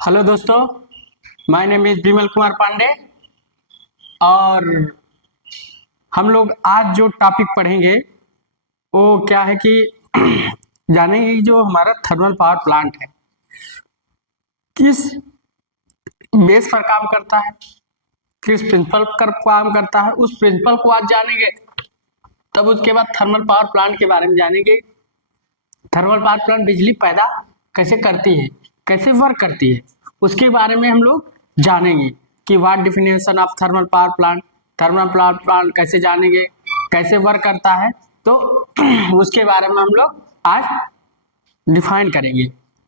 Hello दोस्तों, my name is Vimal Kumar Pandey और हम लोग आज जो टॉपिक पढ़ेंगे वो क्या है कि जानेंगे कि जो हमारा थर्मल पावर प्लांट है किस बेस पर काम करता है, किस प्रिंसिपल पर काम करता है, उस प्रिंसिपल को आज जानेंगे। तब उसके बाद थर्मल पावर प्लांट के बारे में जानेंगे। थर्मल पावर प्लांट बिजली पैदा कैसे करती है, कैसे वर्क करती है, उसके बारे में हम लोग जानेंगे कि what definition of thermal power plant, thermal power plant कैसे जानेंगे, कैसे वर्क करता है। तो उसके बारे में हम लोग आज डिफाइन करेंगे।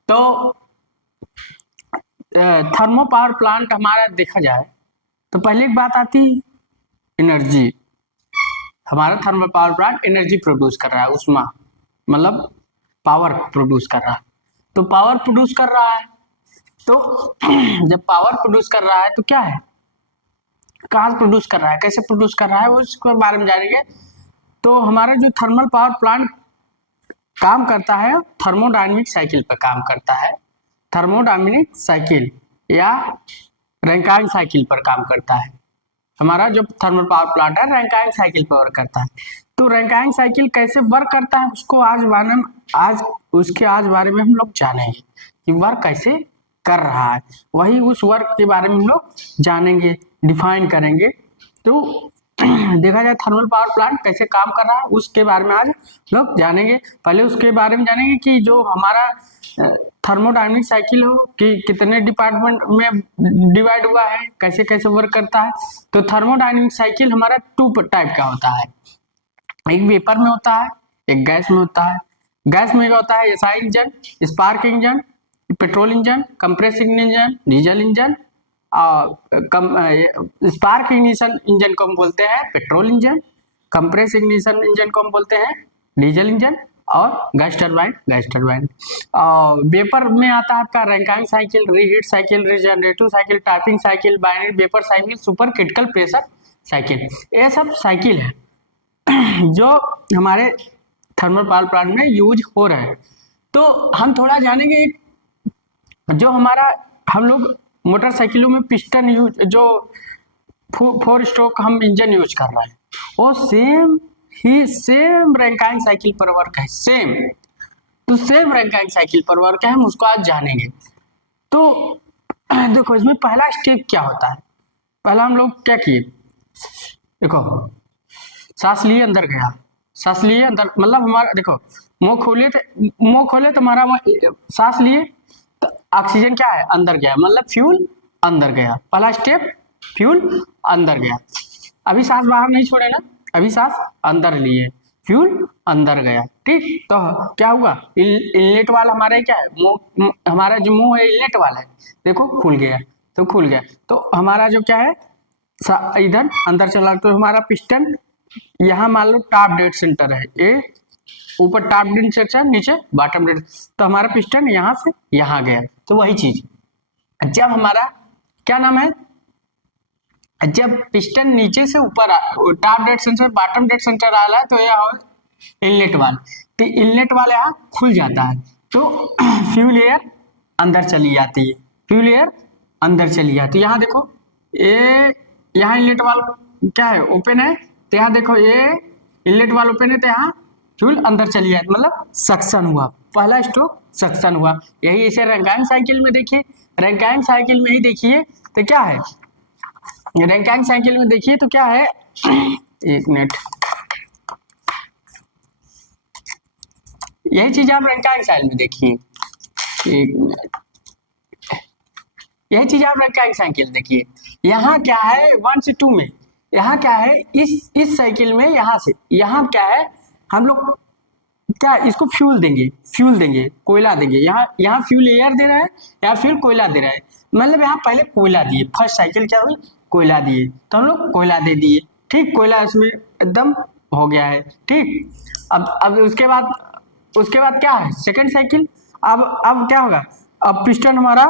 तो थर्मो पावर प्लांट हमारा देखा जाए तो पहली एक बात आती है एनर्जी। हमारा thermal power plant energy produce कर रहा है, उष्मा मतलब पावर प्रोड्यूस कर रहा है। तो पावर प्रोड्यूस कर रहा है तो जब पावर प्रोड्यूस कर रहा है तो क्या है, कहाँ प्रोड्यूस कर रहा है, कैसे प्रोड्यूस कर रहा है, उसके बारे में जानेंगे। तो हमारा जो थर्मल पावर प्लांट काम करता है थर्मोडायनेमिक साइकिल पर काम करता है। थर्मोडायनेमिक साइकिल या रैंकाइन साइकिल पर काम करता है। हमारा जो थर्मल पावर प्लांट है रैंकाइन साइकिल पर वर्क करता है। तो रैंकाइन साइकिल कैसे वर्क करता है उसको आज बारे में हम लोग जानेंगे कि वर्क कैसे कर रहा है। वही उस वर्क के बारे में हम लोग जानेंगे, डिफाइन करेंगे। तो देखा जाए थर्मल पावर प्लांट कैसे काम कर रहा है उसके बारे में आज लोग जानेंगे। पहले उसके बारे में जानेंगे कि जो हमारा थर्मोडायनेमिक साइकिल हो कि कितने डिपार्टमेंट में डिवाइड हुआ है, कैसे कैसे वर्क करता है। तो थर्मोडायनेमिक साइकिल हमारा टू टाइप का होता है, एक वेपर में होता है, एक गैस में होता है। गैस में क्या होता है, SI engine, spark engine, petrol engine, compressing engine, diesel engine. Spark ignition engine को हम बोलते हैं petrol engine, compress ignition engine को हम बोलते हैं डीजल इंजन, और गैस टरबाइन। वेपर में आता है आपका Rankine cycle, reheat cycle, regenerative cycle, typing cycle, binary vapour cycle, super critical pressure cycle. ये सब साइकिल है जो हमारे थर्मल पावर प्लांट में यूज हो रहे हैं। तो हम थोड़ा जानेंगे जो हमारा हम लोग मोटरसाइकिलों में पिस्टन यूज, जो 4 स्ट्रोक हम इंजन यूज कर रहे हैं वो सेम रैंकाइन साइकिल पर वर्क है, सेम। तो सेम रैंकाइन साइकिल पर वर्क है, हम उसको आज जानेंगे। तो देखो इसमें पहला स्टेप क्या होता है। पहला हम लोग क्या किए, देखो सांस लिए अंदर गया, सांस लिए अंदर मतलब हमारा देखो मुंह खोले तो हमारा सांस लिए तो ऑक्सीजन क्या है अंदर गया, मतलब फ्यूल अंदर गया। पहला स्टेप फ्यूल अंदर गया। अभी सांस बाहर नहीं छोड़े ना, अभी सांस अंदर लिए, फ्यूल अंदर गया। ठीक, तो क्या हुआ, इनलेट वाल हमारे क्या है, हमारा जो मुंह है इनलेट वाल है, देखो खुल गया, तो खुल गया। तो हमारा जो क्या है इधर अंदर चला, तो हमारा पिस्टन यहाँ मान लो टॉप डेड सेंटर है, ये ऊपर टॉप डेड सेंटर, नीचे बॉटम डेड, तो हमारा पिस्टन यहाँ से यहाँ गया। तो वही चीज जब हमारा क्या नाम है, जब पिस्टन नीचे से ऊपर top dead centre bottom dead centre आ रहा है तो यह इनलेट वाल, तो इनलेट वाल यहाँ खुल जाता है, तो फ्यूल एयर अंदर चली जाती है, फ्यूल एयर अंदर चली जाती है। यहाँ देखो ये यहाँ इनलेट वाल क्या है ओपन है, तो यहाँ देखो ये इनलेट वाल ओपन है, तो यहाँ फ्यूल अंदर चली जाती, मतलब सक्शन हुआ, पहला स्ट्रोक सक्शन हुआ। यही इसे रैंकाइन साइकिल में देखिए, रैंकाइन साइकिल में ही देखिए तो क्या है, रैंकाइन साइकिल में देखिए तो क्या है, एक मिनट, यही चीज आप रैंकाइन साइकिल में देखिए, एक मिनट, यही चीज आप रैंकाइन साइकिल देखिए। यहाँ क्या है 1 से 2 में, यहाँ क्या है इस साइकिल में यहाँ से यहाँ क्या है, हम लोग क्या इसको फ्यूल देंगे, कोयला देंगे। यहाँ फ्यूल एयर दे रहा है, यहाँ फ्यूल कोयला दे रहा है, मतलब यहाँ पहले कोयला दिए, फर्स्ट साइकिल क्या हुई कोयला दिए, तो हम लोग कोयला दे दिए। ठीक, कोयला इसमें एकदम हो गया है। ठीक, अब उसके बाद क्या है सेकंड साइकिल, अब क्या होगा, अब पिस्टन हमारा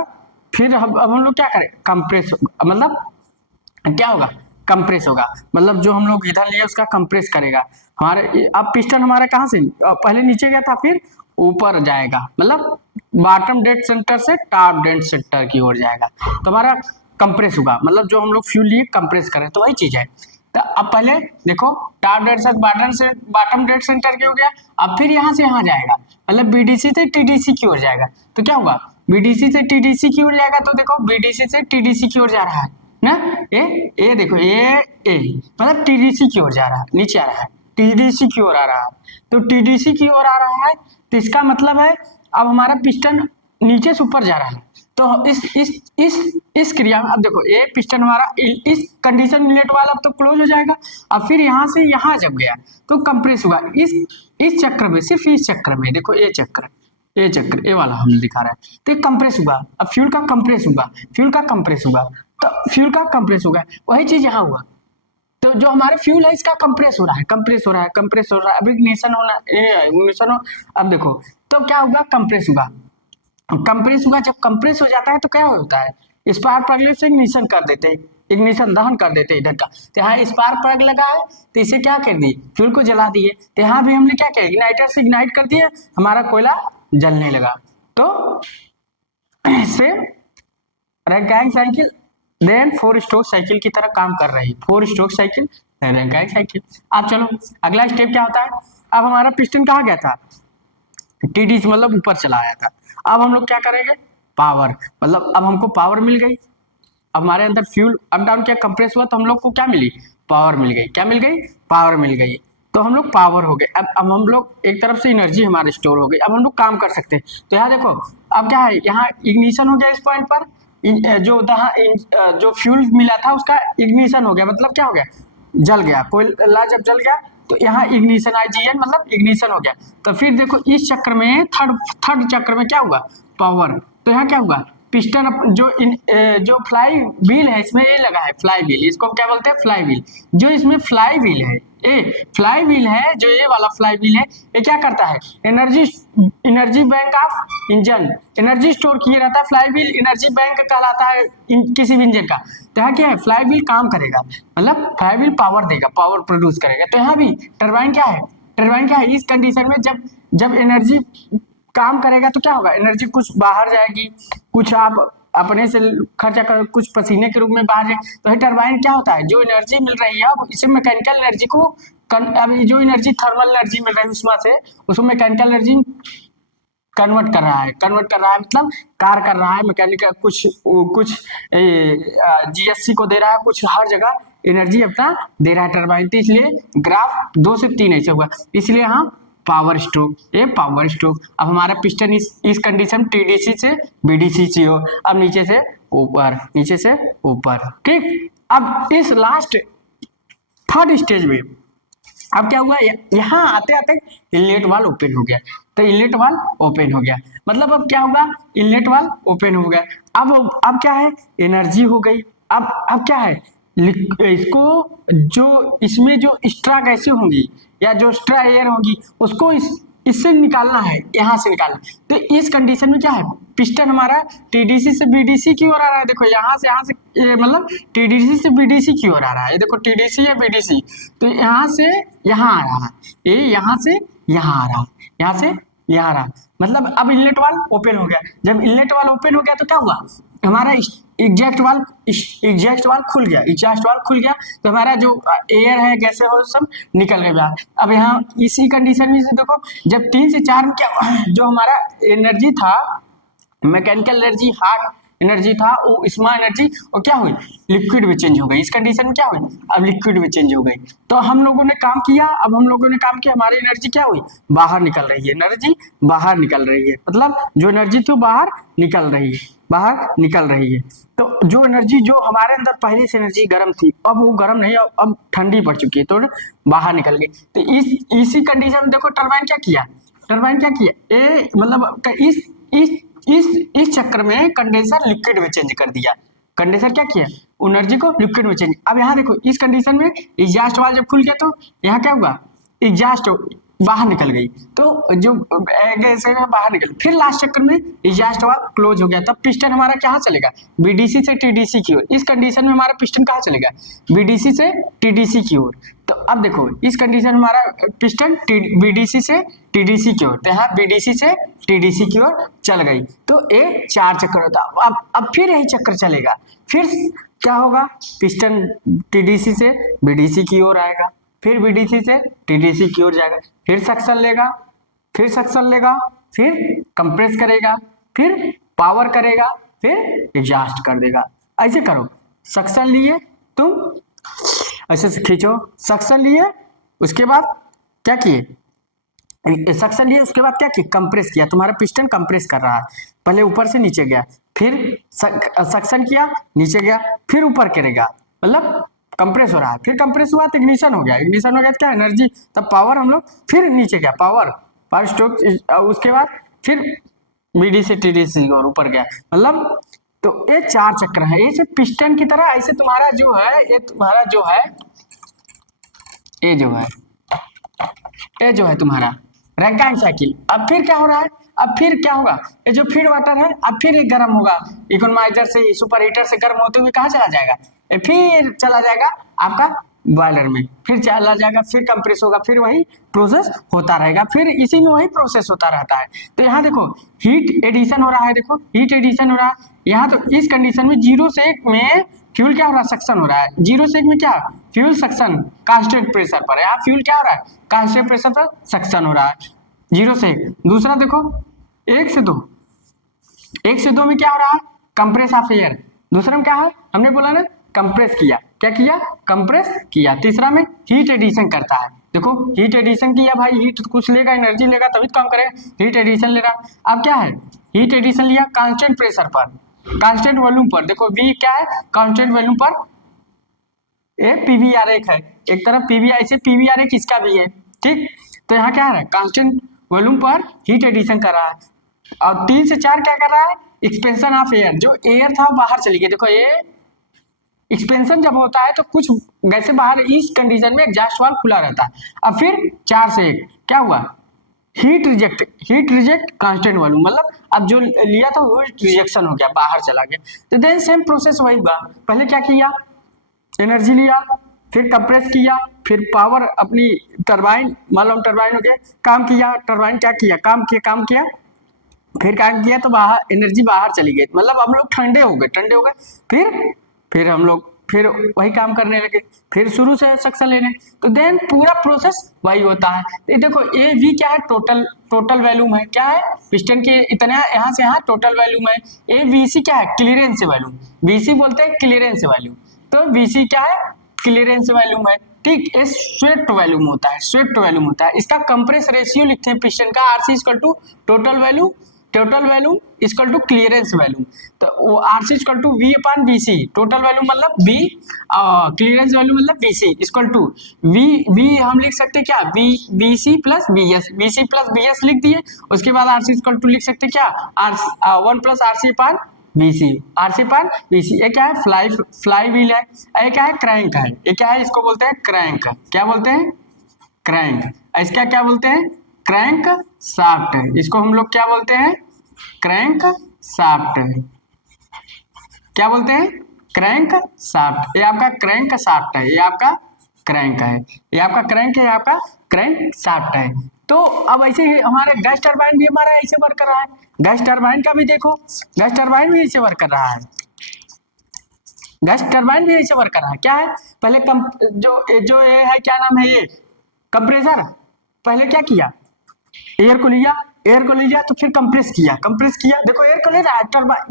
फिर अब हम लोग क्या करें, कंप्रेस, मतलब क्या होगा कंप्रेस होगा, मतलब जो हम लोग ईंधन लिए उसका कंप्रेस करेगा हमारे। अब पिस्टन हमारा कहाँ से पहले नीचे गया था फिर ऊपर जाएगा, मतलब बॉटम डेड सेंटर से टॉप डेड सेंटर की ओर जाएगा, तो हमारा कंप्रेस होगा, मतलब जो हम लोग फ्यूल लिए कंप्रेस करें, तो वही चीज है। तो अब पहले देखो टॉप डेड से बॉटम डेड सेंटर की हो गया, अब फिर यहाँ से यहाँ जाएगा, मतलब बीडीसी से टीडीसी की ओर जाएगा, तो क्या होगा बीडीसी से टीडीसी की ओर जाएगा, तो देखो बीडीसी से टीडीसी की ओर जा रहा है ना, ए देखो ए मतलब टीडीसी की ओर जा रहा है, नीचे आ रहा है, टीडीसी की ओर आ रहा है, तो टीडीसी की ओर आ रहा है, तो इसका मतलब है अब हमारा पिस्टन नीचे से ऊपर जा रहा है, तो इस क्रिया में अब देखो ये पिस्टन हमारा इस कंडीशन इनलेट वाला अब तो क्लोज हो जाएगा, अब फिर यहाँ से यहाँ जब गया तो कंप्रेस हुआ, इस चक्र में, सिर्फ इस चक्र में देखो ये वाला हम दिखा रहा है, तो कंप्रेस हुआ, अब फ्यूल का कंप्रेस हुआ, तो फ्यूल का कंप्रेस होगा, वही चीज यहाँ हुआ, तो जो हमारे फ्यूल है इसका कंप्रेस हो रहा है, अब इग्निशन हो, अब देखो तो क्या होगा कंप्रेस होगा, जब कंप्रेस हो जाता है तो क्या होता है, स्पार्क प्लग से इग्निशन कर देते हैं, इग्निशन दहन कर देते हैं इधर का, तो यहाँ स्पार्क प्लग लगा है, तो इसे क्या कर दिए फ्यूल को जला दिए, तो यहाँ भी हमने क्या किया इग्नाइटर से इग्नाइट कर दिए, हमारा कोयला जलने लगा, तो इससे Rankine cycle then 4 stroke cycle की तरह काम कर रही है, 4 स्ट्रोक साइकिल रैंकाइन साइकिल। अब चलो अगला स्टेप क्या होता है, अब हमारा पिस्टन कहाँ गया था टीडीसी मतलब ऊपर चला आया था, अब हम लोग क्या करेंगे पावर, मतलब अब हमको पावर मिल गई, अब हमारे अंदर फ्यूल अप डाउन किया कंप्रेस हुआ, तो हम लोग को क्या मिली पावर मिल गई, पावर मिल गई, तो हम लोग पावर हो गए, अब हम लोग एक तरफ से एनर्जी हमारे स्टोर हो गई, अब हम लोग काम कर सकते हैं, तो यहाँ देखो अब क्या है यहाँ इग्निशन हो गया इस पॉइंट पर, जो फ्यूल मिला था उसका इग्निशन हो गया, मतलब क्या हो गया जल गया, कोयला जब जल गया तो यहाँ इग्निशन आईजीएन मतलब इग्निशन हो गया, तो फिर देखो इस चक्र में थर्ड चक्र में क्या हुआ पावर, तो यहाँ क्या हुआ पिस्टन जो फ्लाई व्हील है इसमें ये लगा है फ्लाई व्हील, इसको क्या बोलते हैं फ्लाई व्हील, जो इसमें फ्लाई व्हील है फ्लाई व्हील है, जो ये वाला फ्लाई व्हील है ये क्या करता है energy bank of engine, energy store किए रहता है, फ्लाई व्हील एनर्जी बैंक कहलाता है किसी भी इंजन का, तो यहाँ क्या है फ्लाई व्हील काम करेगा, मतलब फ्लाई व्हील पावर देगा, पावर प्रोड्यूस करेगा, तो यहाँ भी टरबाइन क्या है इस कंडीशन में जब एनर्जी काम करेगा तो क्या होगा एनर्जी कुछ बाहर जाएगी, कुछ आप अपने से खर्चा कर कुछ पसीने के रूप में बाहर जाए, तो टरबाइन क्या होता है जो एनर्जी मिल रही है अब इसे मैकेनिकल एनर्जी को अभी जो एनर्जी थर्मल एनर्जी मिल रही है उसमें से उसको मैकेनिकल एनर्जी कन्वर्ट कर रहा है मतलब कार कर रहा है मैकेनिकल, कुछ जीएससी को दे रहा है, कुछ हर जगह एनर्जी अपना दे रहा है टरबाइन, तो इसलिए ग्राफ 2 से 3 ऐसे हुआ, इसलिए यहाँ पावर स्ट्रोक, अब हमारा पिस्टन इस कंडीशन टीडीसी से बीडीसी से हो, अब नीचे से ऊपर ठीक, अब इस लास्ट थर्ड स्टेज में अब क्या हुआ यहाँ आते आते इनलेट वाल ओपन हो गया, तो इनलेट वाल ओपन हो गया मतलब अब क्या होगा इनलेट वाल ओपन हो गया, अब क्या है एनर्जी हो गई, अब क्या है इसको जो इसमें जो एक्स्ट्रा गैसें होंगी या जो एक्स्ट्रा एयर होगी उसको इससे निकालना है, यहाँ से निकालना, तो इस कंडीशन में क्या है पिस्टन हमारा टीडीसी से बीडीसी की ओर आ रहा है, देखो यहाँ से मतलब टीडीसी से बीडीसी की ओर आ रहा है, देखो टीडीसी या बीडीसी, तो यहाँ से यहाँ आ रहा है, ये यहाँ से यहाँ आ रहा है, यहाँ से यहाँ आ रहा है, मतलब अब इनलेट वाल ओपन हो गया, जब इनलेट वाल ओपन हो गया तो क्या हुआ हमारा एग्जॉस्ट वाल खुल गया, तो हमारा जो एयर है गैसें हो सब निकल गए बाहर, अब यहाँ इसी कंडीशन में से देखो जब 3 से 4 में क्या जो हमारा एनर्जी था मैकेनिकल एनर्जी हार्ड एनर्जी था वो स्मॉल एनर्जी और क्या हुई लिक्विड में चेंज हो गई, इस कंडीशन में क्या हुई अब लिक्विड में चेंज हो गई, तो हम लोगों ने काम किया, हमारी एनर्जी क्या हुई बाहर निकल रही है, मतलब जो एनर्जी थी बाहर निकल रही है, तो जो एनर्जी जो हमारे अंदर पहले से एनर्जी गर्म थी अब वो गर्म नहीं अब ठंडी पड़ चुकी है तो बाहर निकल गई, तो इसी कंडीशन में देखो टरबाइन क्या किया मतलब इस चक्र में कंडेंसर लिक्विड में चेंज कर दिया, कंडेंसर क्या किया एनर्जी को लिक्विड में चेंज, अब यहाँ देखो इस कंडीशन में एग्जॉस्ट वाल्व जब खुल गया तो यहाँ क्या हुआ एग्जॉस्ट बाहर निकल गई, तो जो गैस है बाहर निकल, फिर लास्ट चक्कर में एग्जॉस्ट वाल्व क्लोज हो गया, तब पिस्टन हमारा कहाँ चलेगा, बीडीसी से टीडीसी की ओर। इस कंडीशन में हमारा पिस्टन कहाँ चलेगा, बीडीसी से टीडीसी की ओर। तो अब देखो इस कंडीशन में हमारा पिस्टन बीडीसी से टीडीसी की ओर, तो यहाँ बीडीसी से टीडीसी की ओर चल गई, तो ये 4 चक्कर होता है। अब फिर यही चक्कर चलेगा, फिर क्या होगा, पिस्टन टीडीसी से बीडीसी की ओर आएगा, फिर बीडीसी से टीडीसी की ओर जाएगा, फिर सक्शन लेगा, फिर सक्शन लेगा, फिर कंप्रेस करेगा, फिर पावर करेगा, फिर एग्जॉस्ट कर देगा। ऐसे करो, सक्शन लिए तुम ऐसे से खींचो, सक्शन लिए उसके बाद क्या किए, सक्शन लिए उसके बाद क्या किया, कंप्रेस किया, तुम्हारा पिस्टन कंप्रेस कर रहा है, पहले ऊपर से नीचे गया, फिर सक्शन किया नीचे गया, फिर ऊपर करेगा, मतलब कंप्रेस हो रहा है, फिर कंप्रेस हुआ तो इग्निशन हो गया, इग्निशन हो गया तो क्या एनर्जी, तब पावर हम लोग फिर नीचे गया, पावर स्ट्रोक, उसके बाद फिर बीडीसी टीडीसी और ऊपर गया, मतलब तो ये 4 चक्र है, ऐसे पिस्टन की तरह। ऐसे तुम्हारा जो है, ये तुम्हारा जो है, ये जो है तुम्हारा रैंकाइन साइकिल। अब फिर क्या हो रहा है, अब फिर क्या होगा, ये जो फीड वाटर है अब फिर एक गर्म होगा, इकोनोमाइजर से सुपर हीटर से गर्म होते हुए कहाँ चला जाएगा, ये फिर चला जाएगा आपका बॉयलर में, फिर चला जाएगा, फिर कंप्रेस होगा, फिर वही प्रोसेस होता रहेगा, फिर इसी में वही प्रोसेस होता रहता है। तो यहाँ देखो हीट एडिशन हो रहा है, देखो हीट एडिशन हो रहा है यहाँ। तो इस कंडीशन में 0 से 1 में फ्यूल क्या हो रहा है, सक्शन हो रहा है, 0 से 1 में क्या, फ्यूल सक्शन कांस्टेंट प्रेशर पर, यहाँ फ्यूल क्या हो रहा है, कांस्टेंट प्रेशर पर सक्शन हो रहा है 0 से 1। दूसरा देखो 1 से 2, 1 से 2 में क्या हो रहा है, कंप्रेस ऑफ एयर। दूसरा में क्या है, हमने बोला ना कंप्रेस किया, क्या किया, कंप्रेस किया। तीसरा में हीट एडिशन करता है, देखो हीट एडिशन किया भाई, हीट कुछ लेगा, एनर्जी लेगा तभी तो काम करेगा, हीट एडिशन ले रहा। अब क्या है, हीट एडिशन लिया कांस्टेंट प्रेशर पर, कांस्टेंट वॉल्यूम पर, देखो V क्या है, कांस्टेंट वॉल्यूम पर, ये पीवीआर एक है, एक तरफ पीवीआर, ऐसे पीवीआर एक इसका भी है, ठीक। तो यहाँ क्या है, कांस्टेंट वॉल्यूम पर हीट एडिशन कर रहा है। और 3 से 4 क्या कर रहा है, एक्सपेंशन ऑफ एयर, जो एयर था बाहर चली गई, देखो ये एक्सपेंशन जब होता है तो कुछ गैसें बाहर, इस कंडीशन में एग्जॉस्ट वाल्व खुला रहता है। अब फिर 4 से 1 क्या हुआ, हीट रिजेक्ट कांस्टेंट वॉल्यूम, मतलब अब जो लिया था वो रिजेक्शन हो गया, बाहर चला गया। तो देन सेम प्रोसेस वही हुआ, पहले क्या किया, एनर्जी लिया, फिर कंप्रेस किया, फिर पावर अपनी टरबाइन, मान लो टरबाइन हो गया, काम किया, टरबाइन क्या किया, काम किया, फिर काम किया तो बाहर एनर्जी बाहर चली गई, मतलब हम लोग ठंडे हो गए, फिर हम लोग फिर वही काम करने लगे, फिर शुरू से सक्शन लेने। तो देन पूरा प्रोसेस वही होता है। तो देखो ए वी क्या है, टोटल वॉल्यूम है, क्या है, पिस्टन के इतना यहाँ से यहाँ टोटल वॉल्यूम है। ए वी सी क्या है, क्लियरेंस वॉल्यूम, वी सी बोलते हैं क्लियरेंस वॉल्यूम, तो वी सी क्या है, क्लियरेंस वॉल्यूम है, ठीक। ये स्वेप्ट वॉल्यूम होता है, इसका कंप्रेस रेशियो लिखते हैं पिस्टन का, RC equal to total volume equal to clearance volume. तो वो RC equal to V upon BC, total volume मतलब बी, क्लियरेंस वॉल्यूम मतलब बीसी इक्वल टू वी हम लिख सकते हैं क्या, बीसी प्लस बीएस लिख दिए। उसके बाद आरसी इक्वल टू लिख सकते हैं क्या, 1 प्लस आरसी अपान बीसी, ये क्या है, फ्लाई व्हील है, ये क्या है, क्रैंक है, ये क्या है, इसको बोलते हैं क्रैंक, क्या बोलते हैं, क्रैंक। इसका क्या बोलते हैं, क्रैंक शाफ्ट है, इसको हम लोग क्या बोलते हैं, क्रैंक शाफ्ट है, क्या बोलते हैं, क्रैंक शाफ्ट। ये आपका क्रैंक शाफ्ट है, ये आपका क्रैंक है, ये आपका क्रैंक है, आपका क्रैंक शाफ्ट है। तो अब ऐसे ही हमारे गैस टरबाइन भी हमारा ऐसे वर्क कर रहा है, गैस टरबाइन का भी देखो, गैस टरबाइन भी ऐसे वर्क कर रहा है, गैस टरबाइन भी ऐसे वर्क कर रहा है। क्या है, पहले जो ये है, क्या नाम है, ये कंप्रेसर, पहले क्या किया, एयर को लिया तो फिर कंप्रेस किया, देखो एयर को ले रहा है,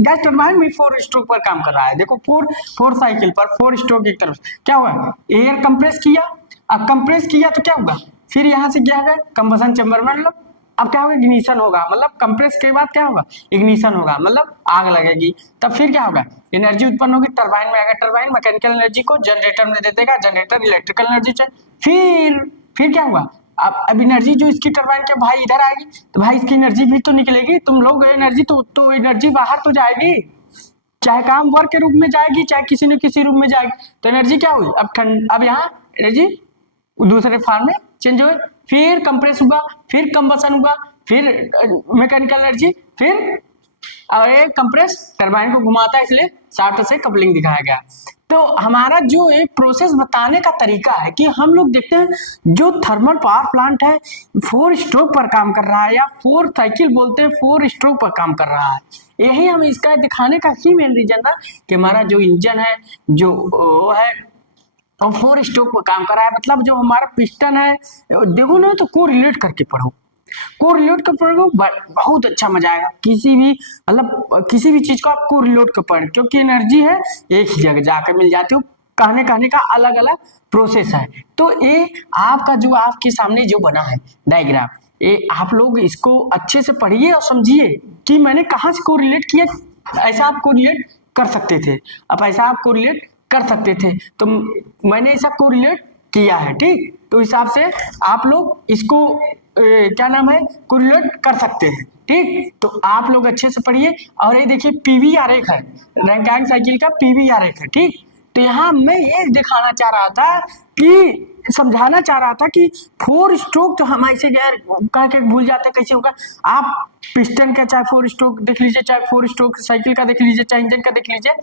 गैस टरबाइन भी 4 स्ट्रोक पर काम कर रहा है, देखो 4 साइकिल पर 4 स्ट्रोक एक तरफ, क्या हुआ, एयर कंप्रेस किया, अब कंप्रेस किया तो क्या होगा, फिर यहाँ से क्या होगा, कंबसन चैम्बर में, मतलब अब क्या होगा, इग्निशन होगा, मतलब कंप्रेस के बाद क्या होगा, इग्निशन होगा, मतलब आग लगेगी, तब फिर क्या होगा, एनर्जी उत्पन्न होगी, टरबाइन में आएगा, टरबाइन मैकेनिकल एनर्जी को जनरेटर में दे देगा, जनरेटर इलेक्ट्रिकल एनर्जी से, फिर क्या हुआ, अब एनर्जी जो इसकी टरबाइन के भाई इधर आएगी, तो भाई इसकी एनर्जी भी तो निकलेगी, तुम लोग एनर्जी तो एनर्जी बाहर तो जाएगी, चाहे काम वर्क के रूप में जाएगी, चाहे किसी न किसी रूप में जाएगी, तो एनर्जी क्या हुई, अब यहाँ एनर्जी दूसरे फॉर्म में चेंज हुए, फिर कंप्रेस हुआ, फिर कंबसन हुआ, फिर मैकेनिकल एनर्जी, फिर ये कंप्रेस टरबाइन को घुमाता है, इसलिए शाफ्ट से कपलिंग दिखाया गया। तो हमारा जो एक प्रोसेस बताने का तरीका है कि हम लोग देखते हैं जो थर्मल पावर प्लांट है 4 स्ट्रोक पर काम कर रहा है, या 4 साइकिल बोलते हैं, 4 स्ट्रोक पर काम कर रहा है। यही हम इसका दिखाने का ही मेन रीजन था कि हमारा जो इंजन है जो वो है 4 स्ट्रोक पर काम कर रहा है। मतलब जो हमारा पिस्टन है, देखो ना तो को रिलेट करके पढ़ो, को रिलेट कर पढ़ो, बहुत अच्छा मजा आएगा। किसी भी मतलब किसी भी चीज को आप को रिलेट कर पढ़, क्योंकि एनर्जी है एक ही जगह जाकर मिल जाती है, कहने का अलग अलग प्रोसेस है। तो ये आपका जो आपके सामने जो बना है डायग्राम, ये आप लोग इसको अच्छे से पढ़िए और समझिए कि मैंने कहाँ से को रिलेट किया। ऐसा आप को रिलेट कर सकते थे, अब ऐसा आप को रिलेट कर सकते थे, तो मैंने ऐसा को रिलेट किया है, ठीक। तो हिसाब से आप लोग इसको क्या नाम है कोरिलेट कर सकते हैं, ठीक। तो आप लोग अच्छे से पढ़िए। और ये देखिए पीवी आरेख है, रैंकाइन साइकिल का पीवी आरेख है, ठीक। तो यहाँ मैं ये दिखाना चाह रहा था कि समझाना चाह रहा था कि 4 स्ट्रोक तो हम ऐसे गैर कह के भूल जाते कैसे होगा। आप पिस्टन का चाहे 4 स्ट्रोक देख लीजिए, चाहे 4 स्ट्रोक साइकिल का देख लीजिए, चाहे इंजन का देख लीजिए,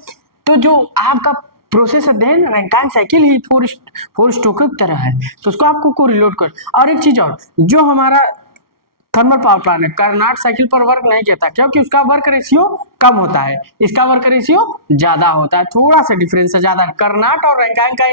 तो जो आपका प्रोसेस अध्ययन रैंकाइन साइकिल ही 4 स्ट्रोक की तरह है, तो उसको आपको को रिलोड कर। और एक चीज और, जो हमारा थर्मल पावर प्लांट है कार्नाट साइकिल पर वर्क नहीं कहता, क्योंकि उसका वर्क रेशियो कम होता है, इसका वर्क रेशियो ज्यादा होता है, थोड़ा सा डिफरेंस है ज्यादा। कार्नाट और रैंकाइन का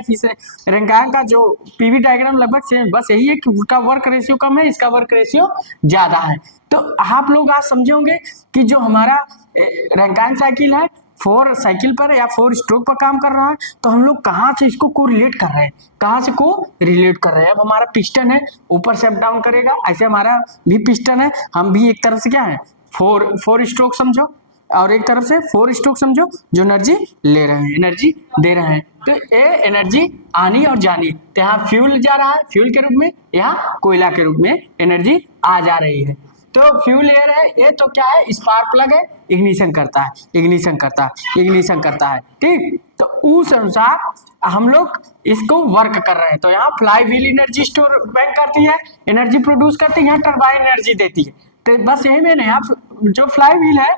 रैंकाइन का जो पीवी डायग्राम लगभग सेम, बस यही है कि उसका वर्क रेशियो कम है, इसका वर्क रेशियो ज्यादा है। तो आप लोग आज समझे होंगे कि जो हमारा रैंकाइन साइकिल है 4 साइकिल पर या 4 स्ट्रोक पर काम कर रहा है, तो हम लोग कहाँ से इसको को रिलेट कर रहे हैं, कहाँ से को रिलेट कर रहे हैं। अब हमारा पिस्टन है ऊपर से अप डाउन करेगा, ऐसे हमारा भी पिस्टन है, हम भी एक तरफ से क्या है 4 स्ट्रोक समझो, और एक तरफ से 4 स्ट्रोक समझो जो एनर्जी ले रहे हैं, एनर्जी दे रहे हैं। तो ये एनर्जी आनी और जानी, तो यहाँ फ्यूल जा रहा है फ्यूल के रूप में, यहाँ कोयला के रूप में एनर्जी आ जा रही है। तो फ्यूल एयर है, ये तो क्या है स्पार्क प्लग है, इग्निशन करता है, इग्निशन करता है, इग्निशन करता है, ठीक। तो उस अनुसार हम लोग इसको वर्क कर रहे हैं। तो यहाँ fly wheel energy store bank करती है, एनर्जी प्रोड्यूस करती है, यहाँ टरबाइन एनर्जी देती है। तो बस यही मैंने यहाँ जो फ्लाई व्हील है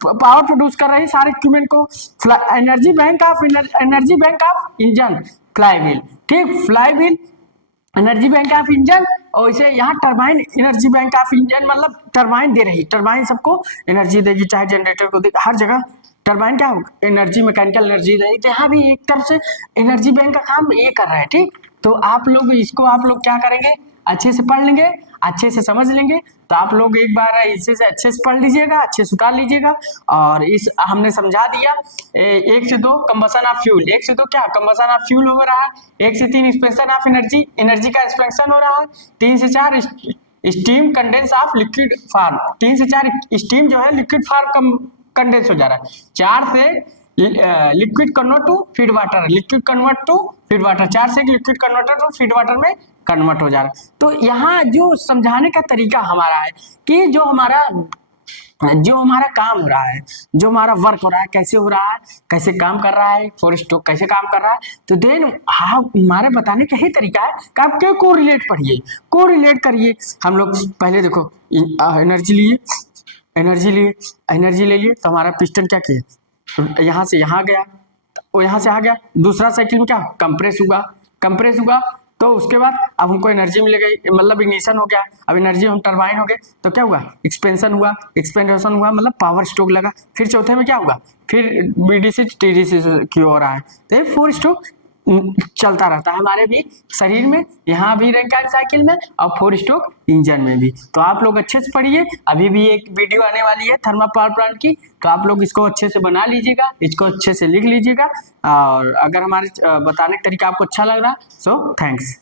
पावर प्रोड्यूस कर रही है सारे इक्विपमेंट को, energy bank of engine flywheel, ठीक। Flywheel energy bank of engine, और इसे यहाँ turbine energy bank of engine, मतलब टरबाइन दे रही, टरबाइन सबको एनर्जी देगी, चाहे जनरेटर को देगी, हर जगह टरबाइन क्या एनर्जी मैकेनिकल एनर्जी देगी। तो यहाँ भी एक तरफ से एनर्जी बैंक का काम ये कर रहा है, ठीक। तो आप लोग इसको आप लोग क्या करेंगे, अच्छे से पढ़ लेंगे, अच्छे से समझ लेंगे। तो आप लोग एक बार इसे से अच्छे से पढ़ लीजिएगा, अच्छे से उतार लीजिएगा। और इस हमने समझा दिया 1 से 2 कंबसन ऑफ फ्यूल, 1 से 2 क्या कंबसन ऑफ फ्यूल हो रहा है, 1 से 3 एक्सपेंशन ऑफ एनर्जी, एनर्जी का एक्सपेंशन हो रहा है, 3 से 4 steam condense of liquid form, 3 से 4 स्टीम जो है लिक्विड फॉर्म कंडेंस हो जा रहा है, 4 से liquid convert to feed water, liquid convert to feed water, 4 से liquid converter to feed water में कन्वर्ट हो जा रहा है। तो यहाँ जो समझाने का तरीका हमारा है कि जो हमारा काम हो रहा है, जो हमारा वर्क हो रहा है, कैसे हो रहा है, कैसे काम कर रहा है, 4 स्ट्रोक कैसे काम कर रहा है। तो देन हमारे बताने का ही तरीका है कि आप क्या को रिलेट पढ़िए, को रिलेट करिए। हम लोग पहले देखो एनर्जी लिए, एनर्जी ले लिए, तो हमारा पिस्टन क्या किया, यहाँ से यहाँ गया, वो यहाँ से आ गया, दूसरा साइकिल में क्या कंप्रेस हुआ, तो उसके बाद अब हमको एनर्जी मिल गई, मतलब इग्निशन हो गया, अब एनर्जी हम टरबाइन हो गए, तो क्या हुआ एक्सपेंशन हुआ, मतलब पावर स्ट्रोक लगा। फिर चौथे में क्या हुआ, फिर बीडीसी टीडीसी की ओर आए, तो ये 4 स्ट्रोक चलता रहता है हमारे भी शरीर में, यहाँ भी रैंकाइन साइकिल में, और 4 स्ट्रोक इंजन में भी। तो आप लोग अच्छे से पढ़िए, अभी भी एक वीडियो आने वाली है थर्मल पावर प्लांट की, तो आप लोग इसको अच्छे से बना लीजिएगा, इसको अच्छे से लिख लीजिएगा। और अगर हमारे बताने का तरीका आपको अच्छा लग रहा, सो थैंक्स।